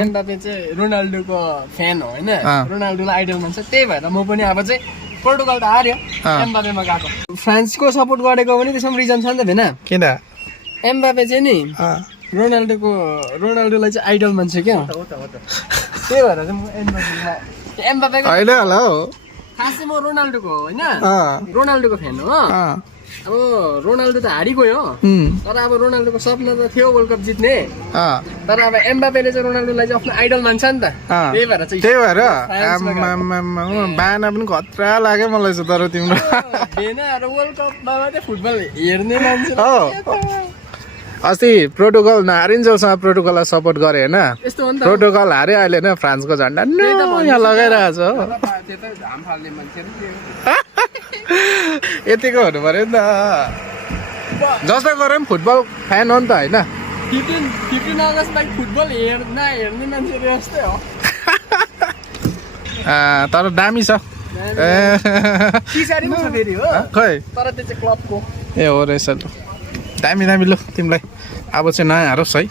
Mbappe चाहिँ रोनाल्डोको fan हो होइन रोनाल्डोलाई आइडल मान्छ त्यही भएर म पनि अब चाहिँ पोर्टुगल त हार्यो एम्बापेमा गएको फ्रान्सको सपोर्ट गरेको पनि त्यसमा रिजन छ नि त भेना किन एम्बापे चाहिँ नि रोनाल्डोलाई चाहिँ आइडल मान्छ क्या त्यही भएर चाहिँ म एम्बापेको होइन होला हौ खासै म रोनाल्डोको हो होइन रोनाल्डोको फ्यान हो अब रोनाल्डो त हारिगयो तर अब रोनाल्डोको सपना त थियो वर्ल्ड कप जित्ने तर अब एम्बापेले चाहिँ रोनाल्डोलाई चाहिँ आफ्नो आइडल मान्छ नि त त्यही भएर चाहिँ त्यही भएर बाना पनि खतरा लाग्यो मलाई चाहिँ तर तिम्रो वर्ल्ड कपमा मात्रै फुटबल हेर्ने मान्छे अस्ति पोर्टुगल नहारिन्जेलसम्म पोर्टुगललाई सपोर्ट गरे होइन पोर्टुगल हार्यो अहिले होइन फ्रान्सको झन्डा यहाँ लगाइरहेको छ हो यतिको हुनु पर्यो नि त जस्तो गरे पनि फुटबल फ्यान हो नि त होइन 15 अगस्तमा फुटबल हेर्ने मान्छेहरू यस्तै हो तर दामी छ पछाडि छ फेरि हो खै तर त्यो चाहिँ क्लबको ए हो रहेछ दामी दामी लु तिमीलाई अब चाहिँ नयाँ हारोस् है